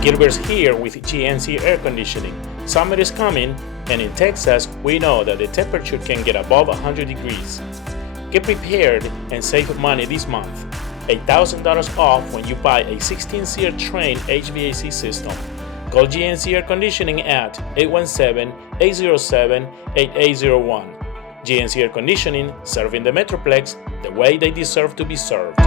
Gilbert's here with GNC Air Conditioning. Summer is coming, and in Texas, we know that the temperature can get above 100 degrees. Get prepared and save money this month. $8,000 off when you buy a 16-SEER Trane HVAC system. Call GNC Air Conditioning at 817-807-8801. GNC Air Conditioning, serving the Metroplex the way they deserve to be served.